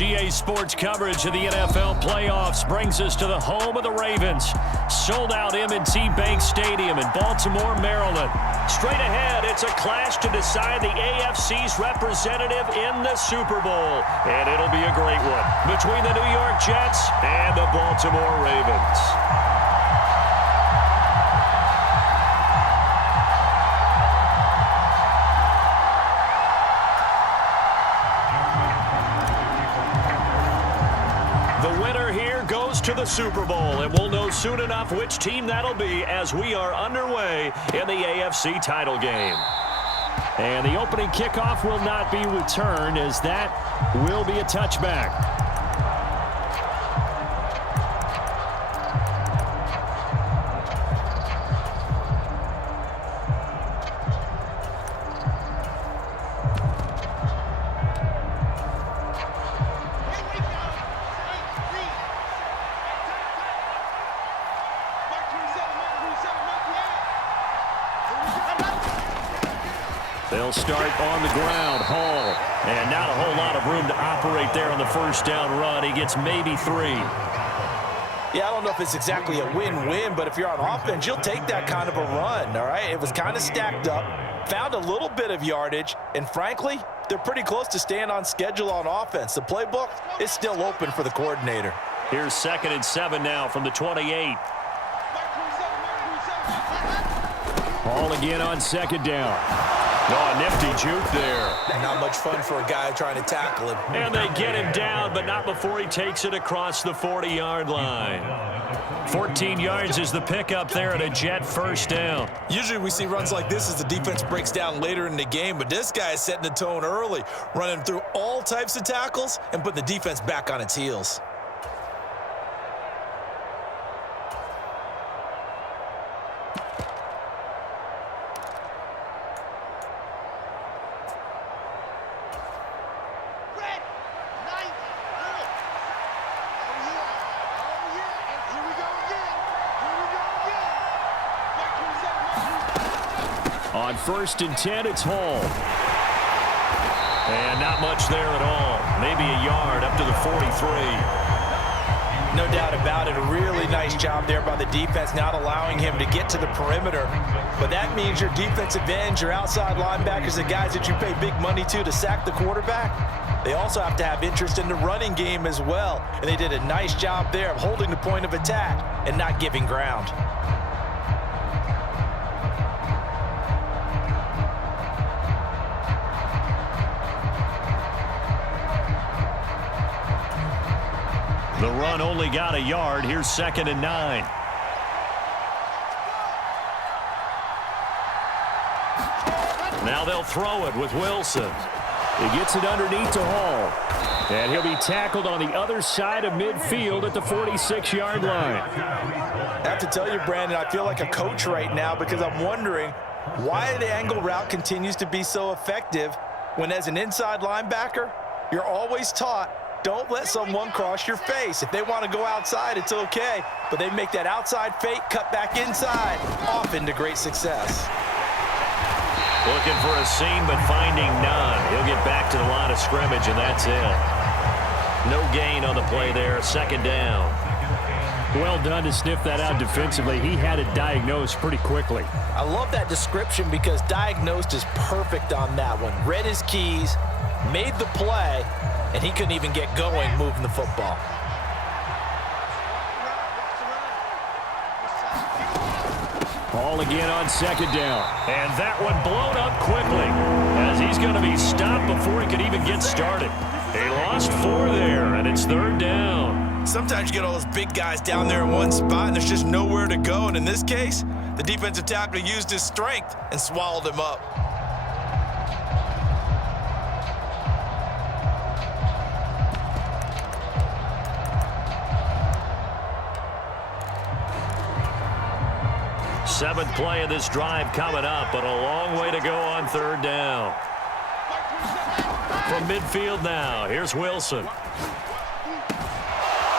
EA Sports coverage of the NFL playoffs brings us to the home of the Ravens. Sold out M&T Bank Stadium in Baltimore, Maryland. Straight ahead, it's a clash to decide the AFC's representative in the Super Bowl. And it'll be a great one between the New York Jets and the Baltimore Ravens. To the Super Bowl, and we'll know soon enough which team that'll be as we are underway in the AFC title game. And the opening kickoff will not be returned, as that will be a touchback. They'll start on the ground. Hall. And not a whole lot of room to operate there on the first down run. He gets maybe 3. Yeah, I don't know if it's exactly a win-win, but if you're on offense, you'll take that kind of a run, all right? It was kind of stacked up, found a little bit of yardage, and frankly, they're pretty close to staying on schedule on offense. The playbook is still open for the coordinator. Here's 2nd and 7 now from the 28. Hall again on 2nd down. Oh, nifty juke there. Not much fun for a guy trying to tackle him. And they get him down, but not before he takes it across the 40-yard line. 14 yards is the pickup there at a Jet first down. Usually we see runs like this as the defense breaks down later in the game, but this guy is setting the tone early, running through all types of tackles and putting the defense back on its heels. On 1st and 10, it's Hall. And not much there at all. Maybe a yard up to the 43. No doubt about it. A really nice job there by the defense, not allowing him to get to the perimeter. But that means your defensive ends, your outside linebackers, the guys that you pay big money to sack the quarterback, they also have to have interest in the running game as well. And they did a nice job there of holding the point of attack and not giving ground. The run only got a yard. Here's 2nd and 9. Now they'll throw it with Wilson. He gets it underneath to Hall. And he'll be tackled on the other side of midfield at the 46-yard line. I have to tell you, Brandon, I feel like a coach right now because I'm wondering why the angle route continues to be so effective when, as an inside linebacker, you're always taught, don't let someone cross your face. If they want to go outside, it's okay. But they make that outside fake, cut back inside, often to great success. Looking for a seam, but finding none. He'll get back to the line of scrimmage, and that's it. No gain on the play there. 2nd down. Well done to sniff that out defensively. He had it diagnosed pretty quickly. I love that description because diagnosed is perfect on that one. Read his keys, made the play, and he couldn't even get going moving the football. Hall again on 2nd down. And that one blown up quickly as he's going to be stopped before he could even get started. He lost 4 there, and it's 3rd down. Sometimes you get all those big guys down there in one spot, and there's just nowhere to go. And in this case, the defensive tackle used his strength and swallowed him up. Seventh play of this drive coming up, but a long way to go on 3rd down. From midfield now, here's Wilson.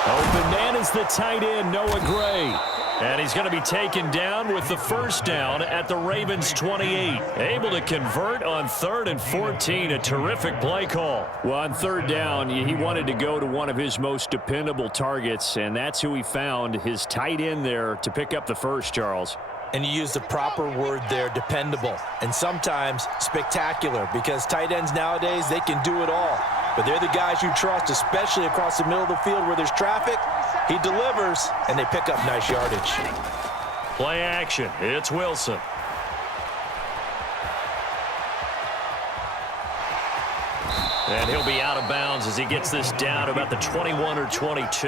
Open man is the tight end, Noah Gray. And he's going to be taken down with the first down at the Ravens' 28. Able to convert on 3rd and 14. A terrific play call. Well, on 3rd down, he wanted to go to one of his most dependable targets, and that's who he found, his tight end there, to pick up the first, Charles. And you use the proper word there, dependable, and sometimes spectacular, because tight ends nowadays, they can do it all. But they're the guys you trust, especially across the middle of the field where there's traffic. He delivers, and they pick up nice yardage. Play action. It's Wilson. And he'll be out of bounds as he gets this down about the 21 or 22.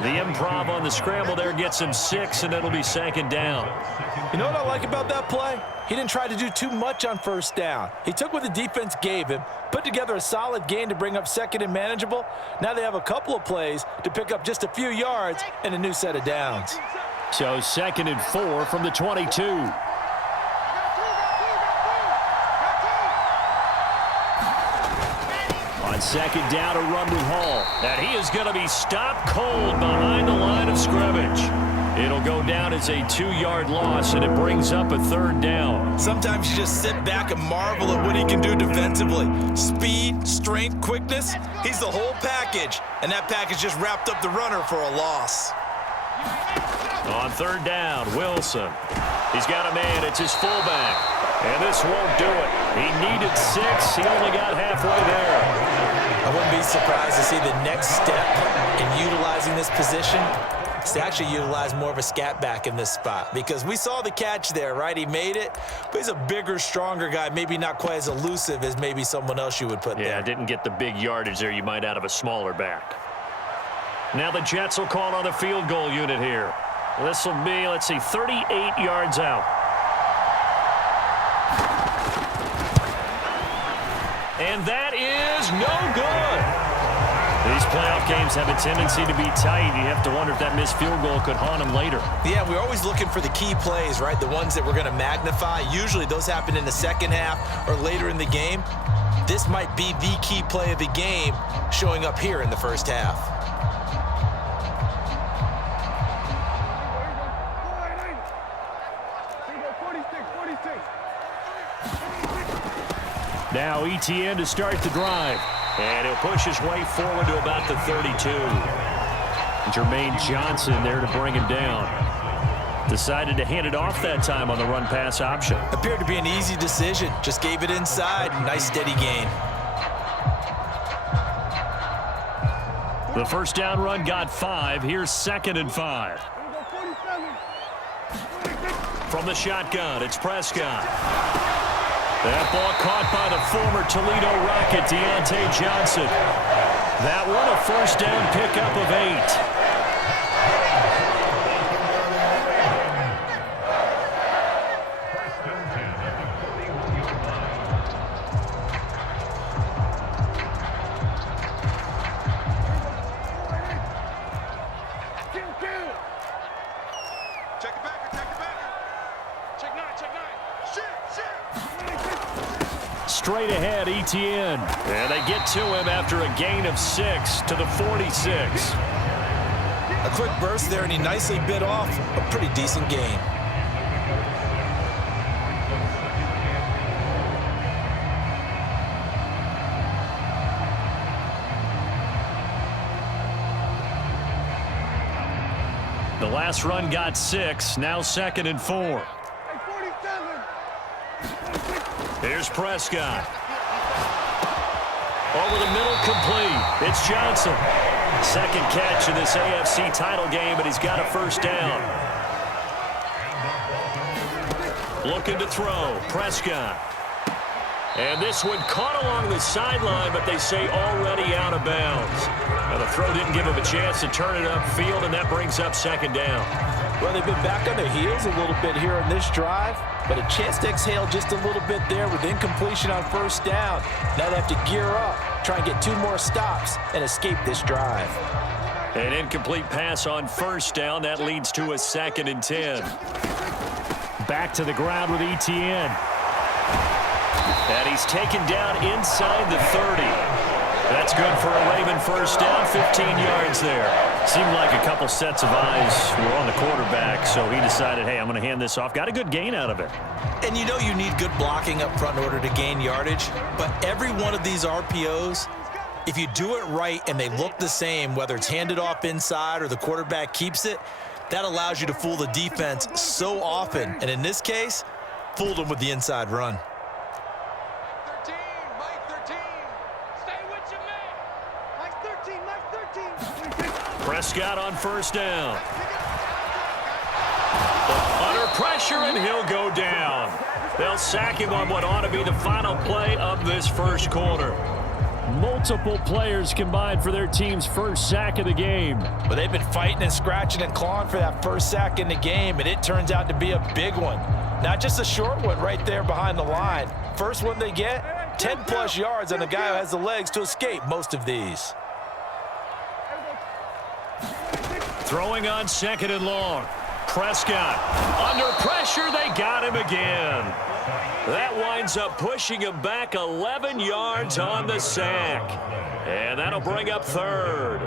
The improv on the scramble there gets him 6, and it'll be 2nd down. You know what I like about that play? He didn't try to do too much on 1st down. He took what the defense gave him, put together a solid gain to bring up 2nd and manageable. Now they have a couple of plays to pick up just a few yards and a new set of downs. So 2nd and 4 from the 22. On 2nd down, a run with Hall. And he is going to be stopped cold behind the line of scrimmage. It'll go down as a 2-yard loss, and it brings up a 3rd down. Sometimes you just sit back and marvel at what he can do defensively. Speed, strength, quickness, he's the whole package. And that package just wrapped up the runner for a loss. On 3rd down, Wilson. He's got a man. It's his fullback. And this won't do it. He needed 6. He only got halfway there. I wouldn't be surprised to see the next step in utilizing this position is to actually utilize more of a scat back in this spot, because we saw the catch there, right? He made it, but he's a bigger, stronger guy, maybe not quite as elusive as maybe someone else you would put there. Yeah, didn't get the big yardage there you might out of a smaller back. Now the Jets will call on the field goal unit here. This will be, let's see, 38 yards out. And that is no good. These playoff games have a tendency to be tight. You have to wonder if that missed field goal could haunt them later. Yeah, we're always looking for the key plays, right? The ones that we're going to magnify. Usually those happen in the second half or later in the game. This might be the key play of the game showing up here in the first half. Now ETN to start the drive. And he'll push his way forward to about the 32. Jermaine Johnson there to bring him down. Decided to hand it off that time on the run-pass option. Appeared to be an easy decision. Just gave it inside. Nice steady gain. The first down run got 5. Here's 2nd and 5. From the shotgun, it's Prescott. That ball caught by the former Toledo Rocket, Deontay Johnson. That one a first down pickup of 8. Straight ahead, ETN. And they get to him after a gain of 6 to the 46. A quick burst there, and he nicely bit off a pretty decent gain. The last run got 6. Now 2nd and 4. Here's Prescott. Over the middle, complete. It's Johnson. Second catch in this AFC title game, but he's got a first down. Looking to throw. Prescott. And this one caught along the sideline, but they say already out of bounds. Now the throw didn't give him a chance to turn it upfield, and that brings up 2nd down. Well, they've been back on their heels a little bit here on this drive, but a chance to exhale just a little bit there with incompletion on first down. Now they have to gear up, try and get 2 more stops, and escape this drive. An incomplete pass on first down. That leads to a 2nd and 10. Back to the ground with ETN. And he's taken down inside the 30. That's good for a Raven first down, 15 yards there. Seemed like a couple sets of eyes were on the quarterback, so he decided, hey, I'm going to hand this off. Got a good gain out of it. And you know you need good blocking up front in order to gain yardage, but every one of these RPOs, if you do it right and they look the same, whether it's handed off inside or the quarterback keeps it, that allows you to fool the defense so often. And in this case, fooled them with the inside run. Prescott on first down. Under pressure, and he'll go down. They'll sack him on what ought to be the final play of this first quarter. Multiple players combined for their team's first sack of the game. But they've been fighting and scratching and clawing for that first sack in the game, and it turns out to be a big one. Not just a short one right there behind the line. First one they get, 10-plus yards on a guy who has the legs to escape most of these. Throwing on second and long. Prescott under pressure. They got him again. That winds up pushing him back 11 yards on the sack. And that'll bring up third.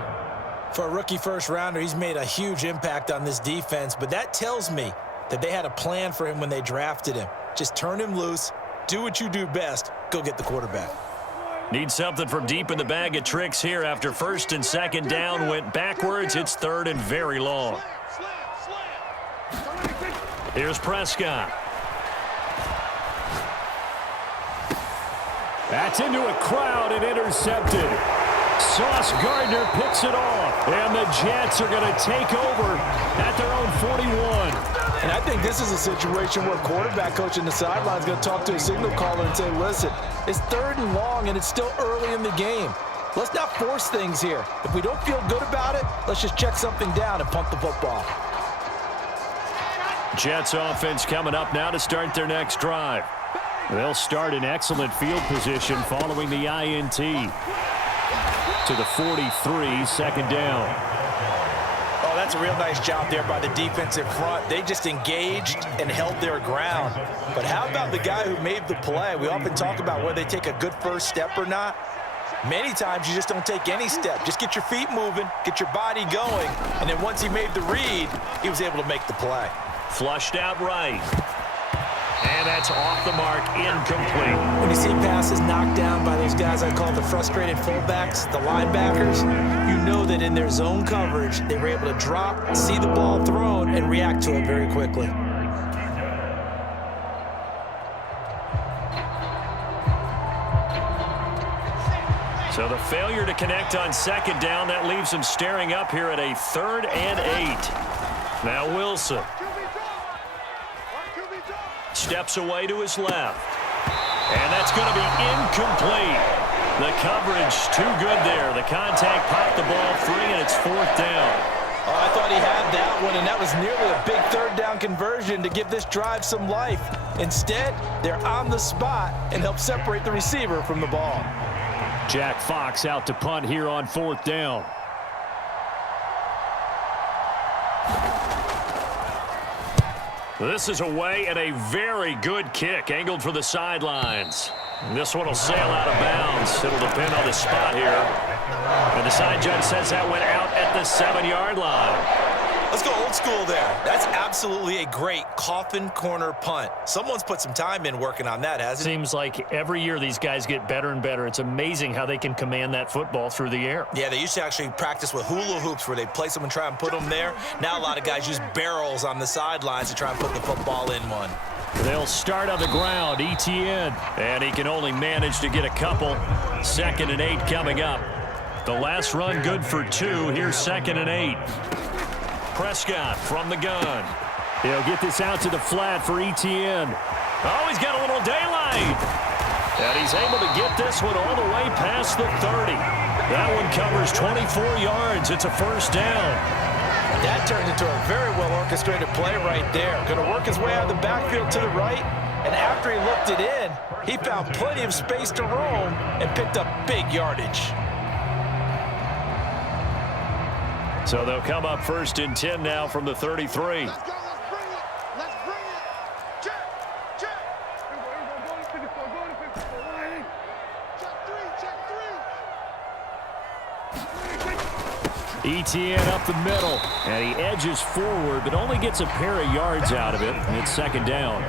For a rookie first-rounder, he's made a huge impact on this defense, but that tells me that they had a plan for him when they drafted him. Just turn him loose, do what you do best, go get the quarterback. Need something from deep in the bag of tricks here after first and second down went backwards. It's third and very long. Here's Prescott. That's into a crowd and intercepted. Sauce Gardner picks it off, and the Jets are going to take over at their own 41. And I think this is a situation where quarterback coach in the sideline is going to talk to a signal caller and say, listen, it's third and long and it's still early in the game. Let's not force things here. If we don't feel good about it, let's just check something down and punt the football. Jets offense coming up now to start their next drive. They'll start in excellent field position following the INT. To the 43, second down. Oh, that's a real nice job there by the defensive front. They just engaged and held their ground. But how about the guy who made the play? We often talk about whether they take a good first step or not. Many times you just don't take any step. Just get your feet moving, get your body going, and then once he made the read, he was able to make the play. Flushed out right. And that's off the mark, incomplete. When you see passes knocked down by those guys I call the frustrated fullbacks, the linebackers, you know that in their zone coverage, they were able to drop, see the ball thrown, and react to it very quickly. So the failure to connect on second down, that leaves them staring up here at a 3rd and 8. Now Wilson. Steps away to his left. And that's going to be incomplete. The coverage too good there. The contact popped the ball free, and it's 4th down. Oh, I thought he had that one, and that was nearly a big 3rd down conversion to give this drive some life. Instead, they're on the spot and help separate the receiver from the ball. Jack Fox out to punt here on 4th down. This is away and a very good kick angled for the sidelines. This one will sail out of bounds. It'll depend on the spot here. And the side judge says that went out at the 7-yard line. Let's go old school there. That's absolutely a great coffin corner punt. Someone's put some time in working on that, hasn't it? Seems like every year these guys get better and better. It's amazing how they can command that football through the air. Yeah, they used to actually practice with hula hoops where they place them and try and put them there. Now a lot of guys use barrels on the sidelines to try and put the football in one. They'll start on the ground, ETN. And he can only manage to get a couple. 2nd and 8 coming up. The last run good for 2. Here's 2nd and 8. Prescott from the gun. He'll get this out to the flat for ETN. Oh, he's got a little daylight. And he's able to get this one all the way past the 30. That one covers 24 yards. It's a 1st down. That turned into a very well-orchestrated play right there. Going to work his way out of the backfield to the right. And after he looked it in, he found plenty of space to roam and picked up big yardage. So they'll come up 1st and 10 now from the 33. Let's go. Let's bring it. Check. Go to 54. Check 3. ETN up the middle, and he edges forward, but only gets a pair of yards out of it, and it's second down.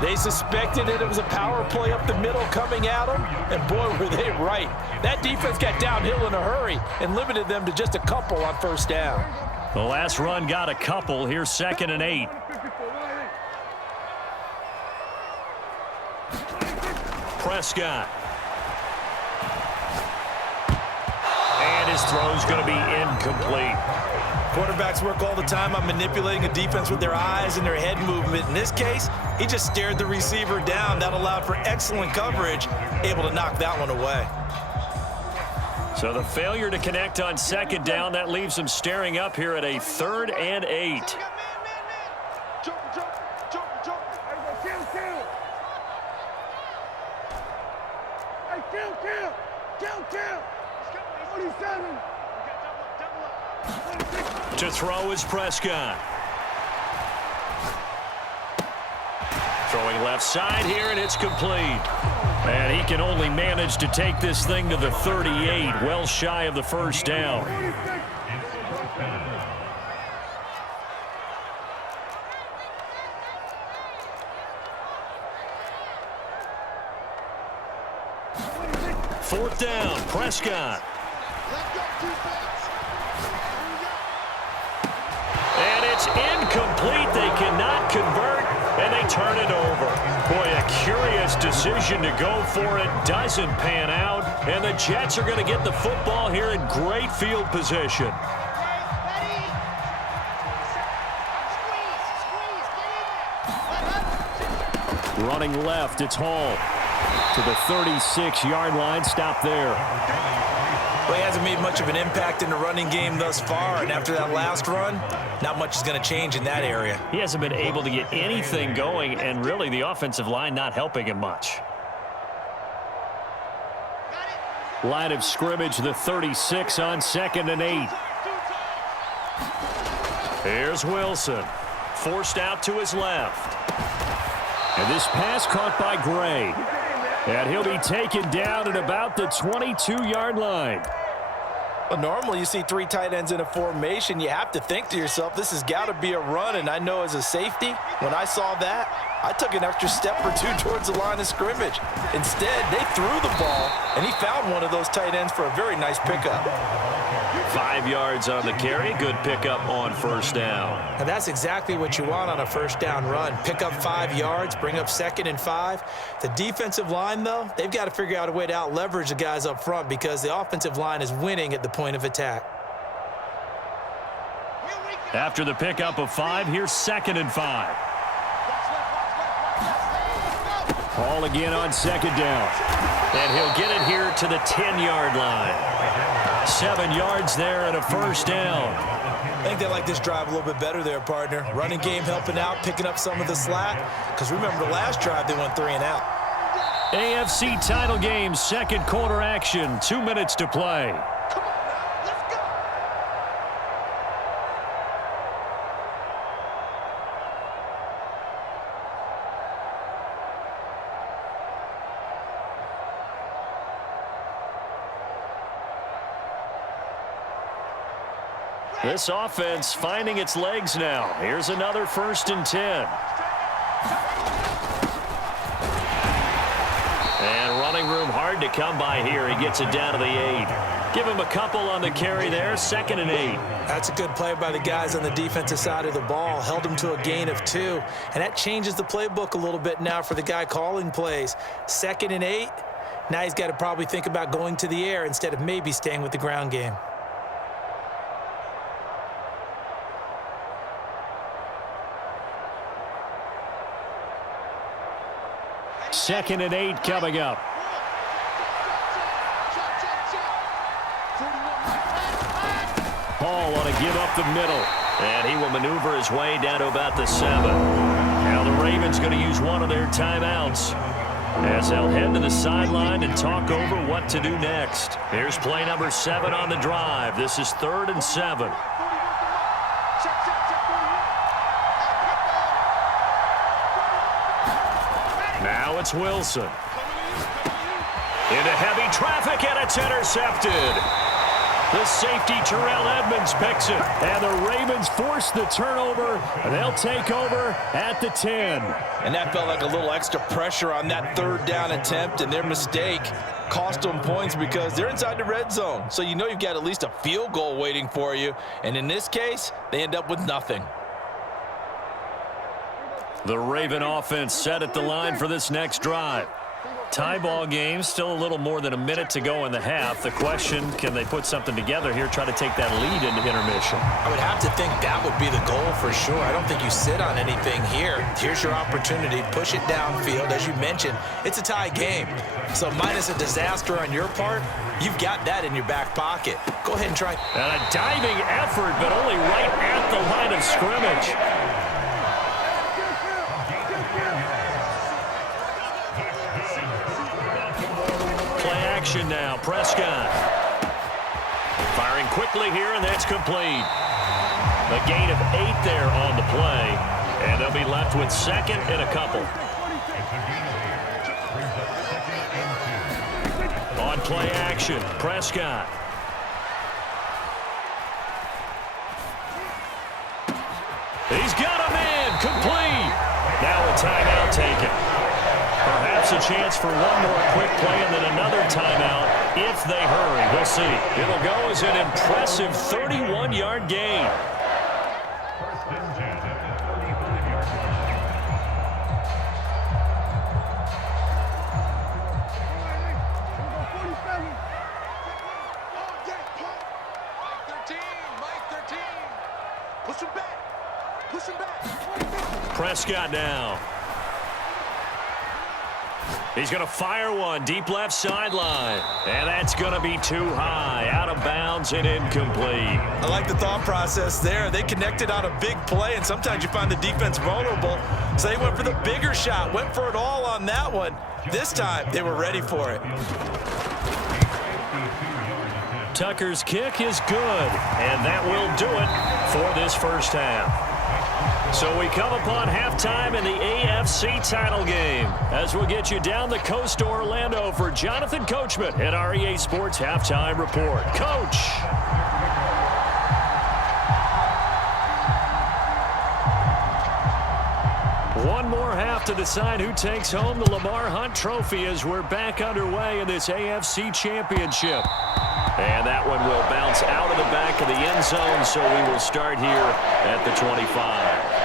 They suspected that it was a power play up the middle coming at them, and boy, were they right. That defense got downhill in a hurry and limited them to just a couple on first down. The last run got a couple. Here's 2nd and 8. Prescott. And his throw's going to be incomplete. Quarterbacks work all the time on manipulating a defense with their eyes and their head movement. In this case, he just stared the receiver down. That allowed for excellent coverage, able to knock that one away. So the failure to connect on second down, that leaves him staring up here at a 3rd and 8. To throw is Prescott. Throwing left side here, and it's complete. And he can only manage to take this thing to the 38, well shy of the first down. Fourth down, Prescott. And it's incomplete. They cannot convert, and they turn it over. Boy, a curious decision to go for it. Doesn't pan out, and the Jets are going to get the football here in great field position. Running left, it's Hall. To the 36-yard line, stop there. Well, he hasn't made much of an impact in the running game thus far, and after that last run, not much is going to change in that area. He hasn't been able to get anything going, and really the offensive line not helping him much. Line of scrimmage, the 36 on 2nd and 8. Here's Wilson. Forced out to his left. And this pass caught by Gray. And he'll be taken down at about the 22-yard line. Well, normally you see 3 tight ends in a formation. You have to think to yourself, this has got to be a run. And I know as a safety, when I saw that, I took an extra step or 2 towards the line of scrimmage. Instead, they threw the ball, and he found one of those tight ends for a very nice pickup. 5 yards on the carry. Good pickup on first down. And that's exactly what you want on a first down run. Pick up 5 yards, bring up 2nd and 5. The defensive line, though, they've got to figure out a way to out-leverage the guys up front because the offensive line is winning at the point of attack. After the pickup of 5, here's 2nd and 5. Hall again on 2nd down. And he'll get it here to the 10-yard line. 7 yards there and a first down. I think they like this drive a little bit better there, partner. Running game helping out, picking up some of the slack. Because remember the last drive, they went 3 and out. AFC title game, second quarter action. 2 minutes to play. This offense finding its legs now. Here's another 1st and 10. And running room hard to come by here. He gets it down to the 8. Give him a couple on the carry there. 2nd and 8. That's a good play by the guys on the defensive side of the ball. Held him to a gain of 2. And that changes the playbook a little bit now for the guy calling plays. 2nd and 8. Now he's got to probably think about going to the air instead of maybe staying with the ground game. Second and 8 coming up. Hall want to give up the middle. And he will maneuver his way down to about the 7. Now the Ravens going to use one of their timeouts as they'll head to the sideline and talk over what to do next. Here's play number 7 on the drive. This is 3rd and 7. Now it's Wilson. Into heavy traffic, and a That's intercepted. The safety, Terrell Edmonds, picks it. And the Ravens force the turnover. And they'll take over at the 10. And that felt like a little extra pressure on that third down attempt, and their mistake cost them points because they're inside the red zone. So you know you've got at least a field goal waiting for you. And in this case, they end up with nothing. The Raven offense set at the line for this next drive. Tie ball game, still a little more than a minute to go in the half. The question, can they put something together here, try to take that lead into intermission? I would have to think that would be the goal for sure. I don't think you sit on anything here. Here's your opportunity. Push it downfield. As you mentioned, it's a tie game. So minus a disaster on your part, you've got that in your back pocket. Go ahead and try. And a diving effort, but only right at the line of scrimmage. Now, Prescott. Firing quickly here, and that's complete. A gain of 8 there on the play, and they'll be left with second and a couple. On play action, Prescott. He's got him in, complete. Now a timeout taken. Perhaps a chance for one more quick play and then another timeout if they hurry. We'll see. It'll go as an impressive 31-yard gain. Prescott now. He's going to fire one deep left sideline. And that's going to be too high. Out of bounds and incomplete. I like the thought process there. They connected on a big play, and sometimes you find the defense vulnerable. So they went for the bigger shot, went for it all on that one. This time, they were ready for it. Tucker's kick is good, and that will do it for this first half. So we come upon halftime in the AFC title game as we'll get you down the coast to Orlando for Jonathan Coachman at our EA Sports Halftime Report. Coach. One more half to decide who takes home the Lamar Hunt Trophy as we're back underway in this AFC Championship. And that one will bounce out of the back of the end zone, so we will start here at the 25.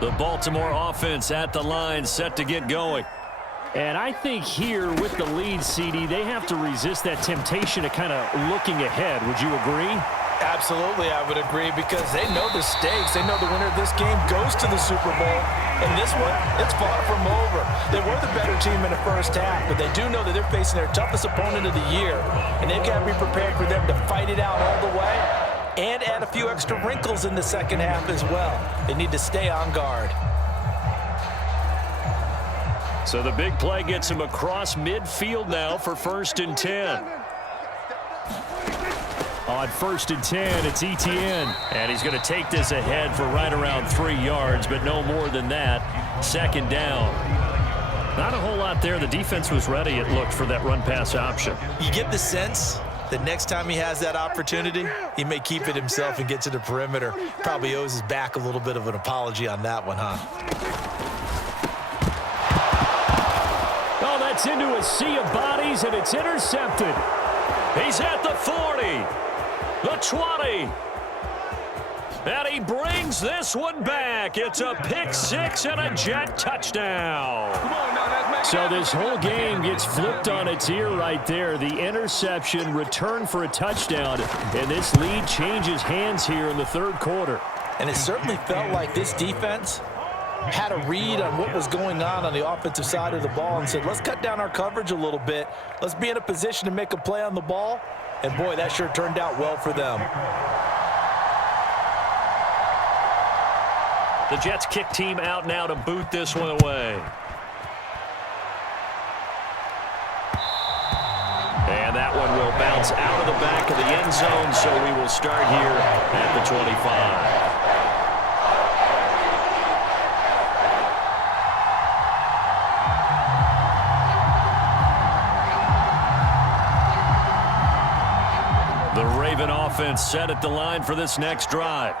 The Baltimore offense at the line, set to get going. And I think here with the lead, CD, they have to resist that temptation of kind of looking ahead. Would you agree? Absolutely, I would agree, because they know the stakes. They know the winner of this game goes to the Super Bowl. And this one, it's far from over. They were the better team in the first half, but they do know that they're facing their toughest opponent of the year. And they've got to be prepared for them to fight it out all the way and add a few extra wrinkles in the second half as well. They need to stay on guard. So the big play gets him across midfield now for 1st and 10. On 1st and 10, it's Etienne. And he's going to take this ahead for right around 3 yards, but no more than that. 2nd down. Not a whole lot there. The defense was ready, it looked, for that run-pass option. You get the sense that next time he has that opportunity, he may keep it himself and get to the perimeter. Probably owes his back a little bit of an apology on that one, huh? Oh, that's into a sea of bodies, and it's intercepted. He's at the 40, the 20, and he brings this one back. It's a pick six and a Jet touchdown. So this whole game gets flipped on its ear right there. The interception, return for a touchdown, and this lead changes hands here in the 3rd quarter. And it certainly felt like this defense had a read on what was going on the offensive side of the ball and said, let's cut down our coverage a little bit. Let's be in a position to make a play on the ball. And, boy, that sure turned out well for them. The Jets kick team out now to boot this one away. And that one will bounce It's out of the back of the end zone, so we will start here at the 25. The Raven offense set at the line for this next drive.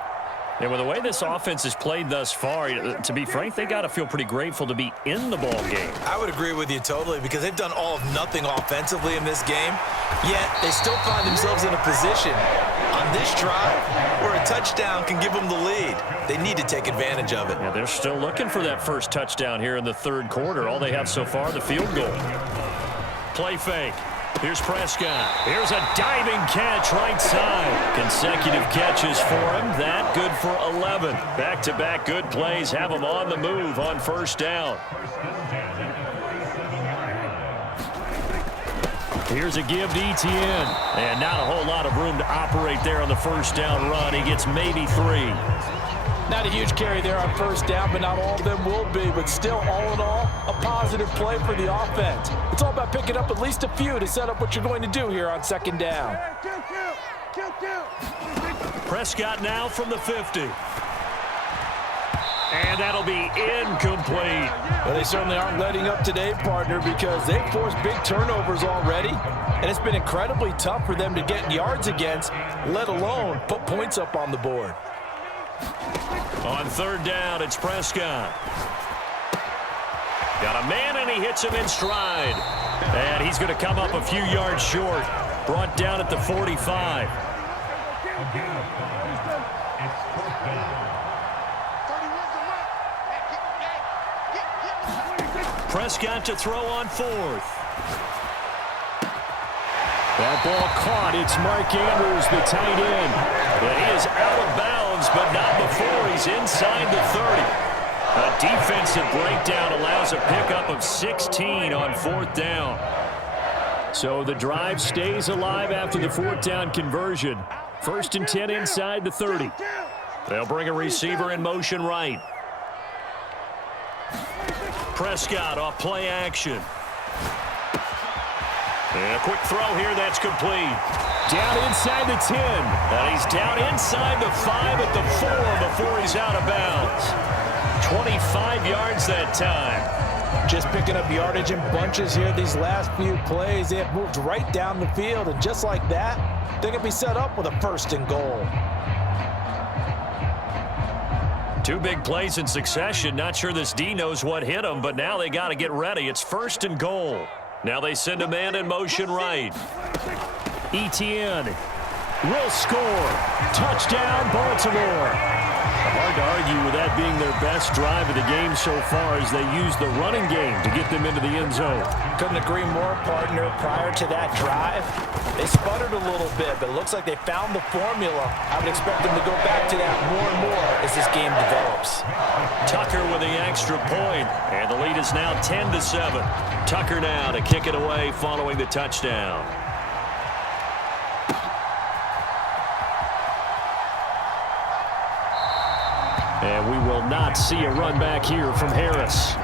And with the way this offense has played thus far, to be frank, they got to feel pretty grateful to be in the ball game. I would agree with you totally because they've done all of nothing offensively in this game, yet they still find themselves in a position on this drive where a touchdown can give them the lead. They need to take advantage of it. Yeah, they're still looking for that first touchdown here in the third quarter. All they have so far, the field goal. Play fake. Here's Prescott. Here's a diving catch right side. Consecutive catches for him. That good for 11. Back-to-back good plays have him on the move on first down. Here's a give to Etienne. And not a whole lot of room to operate there on the first down run. He gets maybe 3. Not a huge carry there on first down, but not all of them will be. But still, all in all, a positive play for the offense. It's all about picking up at least a few to set up what you're going to do here on second down. Prescott now from the 50. And that'll be incomplete. Well, they certainly aren't letting up today, partner, because they've forced big turnovers already. And it's been incredibly tough for them to get yards against, let alone put points up on the board. On third down, it's Prescott. Got a man, and he hits him in stride. And he's going to come up a few yards short. Brought down at the 45. Prescott to throw on fourth. That ball caught. It's Mark Andrews, the tight end. And he is out of bounds, but not before he's inside the 30. A defensive breakdown allows a pickup of 16 on fourth down. So the drive stays alive after the fourth down conversion. First and 10 inside the 30. They'll bring a receiver in motion right. Prescott off play action. And a quick throw here that's complete. Down inside the 10. And he's down inside the 5 at the 4 before he's out of bounds. 25 yards that time. Just picking up yardage in bunches here these last few plays. They have moved right down the field, and just like that, they're going to be set up with a first and goal. 2 big plays in succession. Not sure this D knows what hit him, but now they got to get ready. It's first and goal. Now they send a man in motion right. Etienne will score. Touchdown, Baltimore. Hard to argue with that being their best drive of the game so far as they use the running game to get them into the end zone. Couldn't agree more, partner. Prior to that drive, they sputtered a little bit, but it looks like they found the formula. I would expect them to go back to that more and more as this game develops. Tucker with the extra point, and the lead is now 10-7. Tucker now to kick it away following the touchdown. And we will not see a run back here from Harris.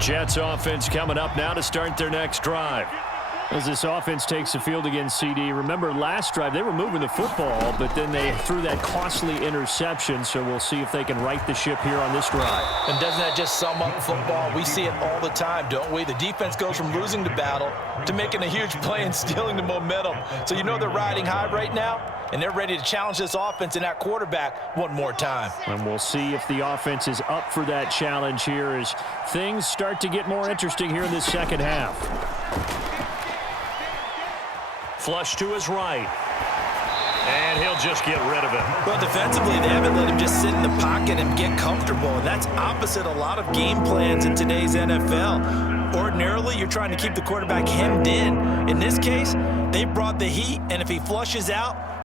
Jets offense coming up now to start their next drive. As this offense takes the field against CD, remember last drive they were moving the football, but then they threw that costly interception, so we'll see if they can right the ship here on this drive. And doesn't that just sum up football? We see it all the time, don't we? The defense goes from losing the battle to making a huge play and stealing the momentum. So you know they're riding high right now, and they're ready to challenge this offense and that quarterback one more time. And we'll see if the offense is up for that challenge here as things start to get more interesting here in the second half. Flush to his right. And he'll just get rid of it. Well, defensively, they haven't let him just sit in the pocket and get comfortable. And that's opposite a lot of game plans in today's NFL. Ordinarily, you're trying to keep the quarterback hemmed in. In this case, they brought the heat, and if he flushes out,